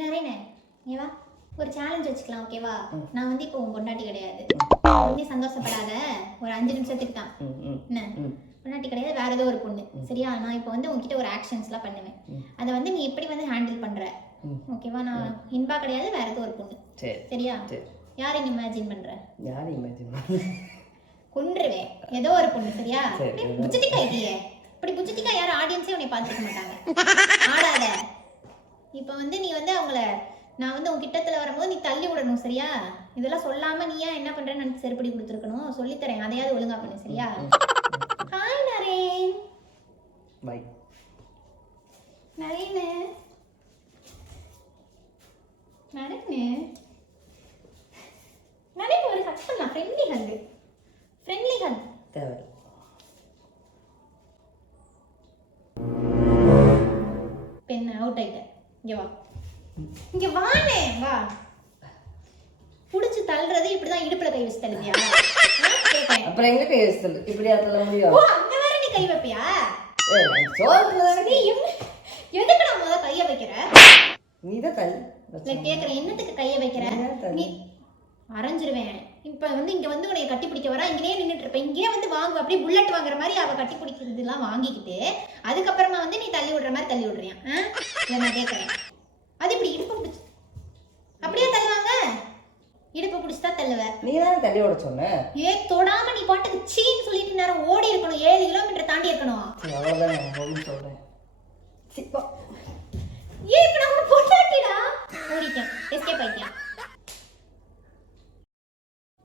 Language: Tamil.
நரேனே நீ வா, ஒரு சேலஞ்ச் வச்சுக்கலாம் ஓகேவா? நான் வந்து இப்போ உன் பொண்டாட்டி கிடையாது, நீ சந்தோஷப்படாத, ஒரு 5 நிமிஷத்துக்கு தான். என்ன பொண்டாட்டி கிடையாது, வேற ஏதோ ஒரு பொண்ணு, சரியா? நான் இப்போ வந்து உன்கிட்ட ஒரு ஆக்ஷன்ஸ்லாம் பண்ணுவேன், அதை வந்து நீ எப்படி வந்து ஹேண்டில் பண்ற ஓகேவா? நான் இன்பா கிடையாது, வேற ஏதோ ஒரு பொண்ணு, சரியா? யாரை நீ இமேஜின் பண்ற? யாரை இமேஜின் கொன்றுவேன், ஏதோ ஒரு பொண்ணு, சரியா? புஜ்ஜிட்டிக்கா ஐடியே, இப்படி புஜ்ஜிட்டிக்கா யாரும் ஆடியன்ஸே உன்னை பார்த்துக்க மாட்டாங்க, ஆடாத. இப்போ வந்து நீ வந்து அவங்கள, நான் வந்து உன் கிட்டத்துல வரும்போது நீ தள்ளி விடணும், சரியா? இதெல்லாம் சொல்லாம நீ ஏன் என்ன பண்றேன்னு நினைச்சு செருப்படி கொடுத்துருக்கணும், சொல்லித்தரேன், அதையாவது ஒழுங்கா பண்ணு, சரியா? Hi Naren. By Narine, Narine, Naren ஒரு ஹக் பண்ணலாம், ஃப்ரெண்ட்லி ஹக், ஃப்ரெண்ட்லி ஹக் தேவை. பெண் அவுட் ஆயிட்டேன், இங்க வா, இங்க வானே வா. புடிச்சு தள்ளுறது இப்படிதான் இடுப்புல கை வச்சு தள்ளுவியா? கேட்கறேன். அப்புறம் எங்க கை வச்சு தள்ளு? இப்படியா தள்ள முடியும்? ஓ அங்க வேற நீ கை வைப்பியா? நீ எதுக்குடா முத கைய வைக்கிற? நீதான் தள்ளு. கேக்குறேன், என்னத்துக்கு கைய வைக்கிற? நீ அரைஞ்சிருவேன். இப்ப வந்து இங்க வந்து உன்னை கட்டி பிடிக்க வரா, இங்கேயே நின்றுட்டு இருப்ப, இங்கேயே வந்து வாங்கு, அப்படியே புல்லட் வாங்குற மாதிரி அவ கட்டி பிடிக்கிறது எல்லாம் வாங்கிக்கிட்டு அதுக்கப்புறமா வந்து நீ தள்ளி விடுற மாதிரி தள்ளி விடுறியா? நான் கேட்கறேன், அது இப்படி இடுப்பு பிடிச்சு அப்படியே தள்ளுவாங்க? இடுப்பு பிடிச்சுதான் தள்ளுவ. நீ தானே தள்ளி விட சொன்ன. தொடாம நீ பாட்டுக்கு சீன்னு சொல்லிட்டு நேரம் ஓடி இருக்கணும், 7 கிலோமீட்டர் தாண்டி இருக்கணும். அவ்வளவுதான் நான் சொல்றேன். இப்ப நான் பொண்டாட்டிடா ஓடிட்டேன், எஸ்கேப் ஆயிட்டேன்.